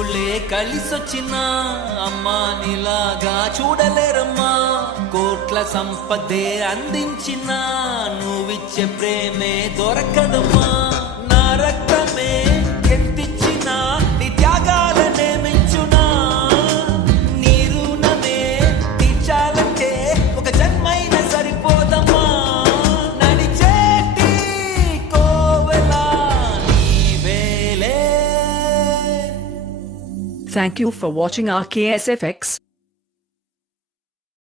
వెలుగులే కలిసొచ్చినా అమ్మా నీలాగా చూడలేరమ్మా. కోట్ల సంపదే అందించిన నువ్విచ్చే ప్రేమే దొరకదమ్మా. నా రక్తమే ఎంతిచ్చినా నీ త్యాగాలనే మెచ్చునా. నీ రుణమే తీర్చాలంటే ఒక జన్మైన సరిపోదమ్మా. నడిచేటి కోవెలా నీవేలే. Thank you for watching our KSFX